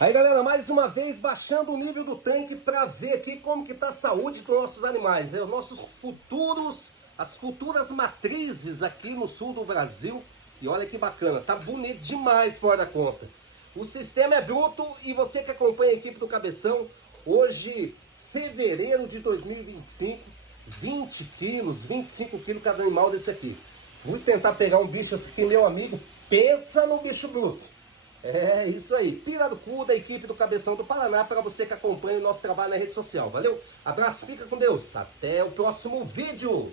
Aí galera, mais uma vez baixando o nível do tanque para ver aqui como que tá a saúde dos nossos animais, né? Os nossos as futuras matrizes aqui no sul do Brasil. E olha que bacana, tá bonito demais fora da conta. O sistema é bruto e você que acompanha a equipe do Cabeção, hoje, fevereiro de 2025, 20 quilos, 25 quilos cada animal desse aqui. Vou tentar pegar um bicho aqui, meu amigo, pensa no bicho bruto. É isso aí, Pirarucu da equipe do Cabeção do Paraná, para você que acompanha o nosso trabalho na rede social. Valeu, abraço, fica com Deus, até o próximo vídeo.